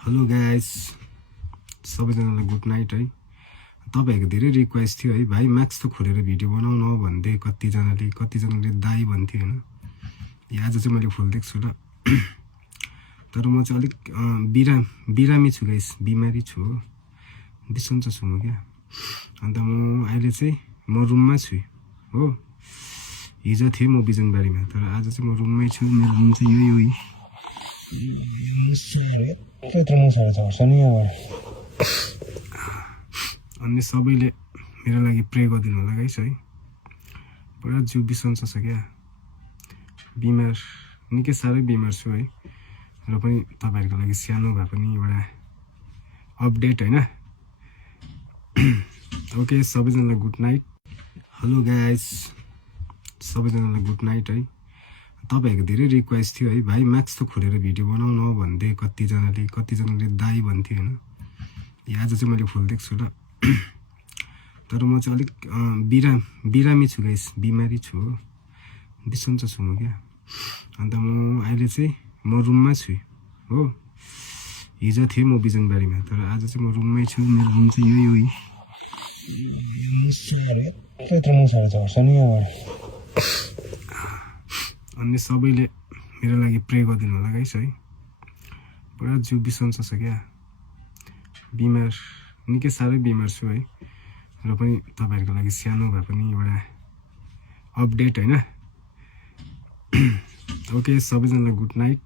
Hello guys, सबैजनालाई good night है। तपाईहरुको धेरै रिक्वेस्ट थियो है, भाइ म्याक्स त खोलेर भिडियो बनाउन भन्दै कतिजनाले दाइ भन्थ्यो हैन। आज चाहिँ मैले खोल्दै छु ल। तर म चाहिँ अलिक बिरामी छु गाइस, बिमारी छु हो, बिसन्चो छु म क्या। अन्त म अहिले चाहिँ म रुममा छु हो। हिजो थिएँ म बिजनबारीमा, तर आज चाहिँ म रुममै छु। मेरो रुम चाहिँ यही हो। अनि सबैले मेरो लागि प्रे गरिदिनु होला गाइस है। पुरा जिउ बिसन्चो छ क्या, बिमार, निकै साह्रै बिमार छु है। र पनि तपाईहरुको लागि सानो भए पनि एउटा अपडेट हैन। ओके, सबैजनालाई गुड नाइट। हेलो गाइस, सबैजनालाई गुड नाइट है। तपाईहरुको धेरै रिक्वेस्ट थियो है, भाइ म्याक्स त खोलेर भिडियो बनाउन भन्दै कतिजनाले दाइ भन्थ्यो हैन। आज चाहिँ मैले खोल्दै छु ल। तर म चाहिँ अलिक बिरामी छु गाइस, बिमारी छु हो, बिसन्चो छु म क्या। अन्त म अहिले चाहिँ म रुममा छु हो। हिजो थिएँ म बिजनबारीमा, तर आज चाहिँ म रुममै छु। मेरो रुम चाहिँ यही हो। अनि सबैले मेरो लागि प्रे गरिदिनु होला गाइस है। पुरा जिउ बिसन्चो छ क्या, बिमार, निकै साह्रै बिमार छु है। र पनि तपाईहरुको लागि सानो भए पनि एउटा अपडेट हैन। ओके, सबैजनालाई गुड नाइट।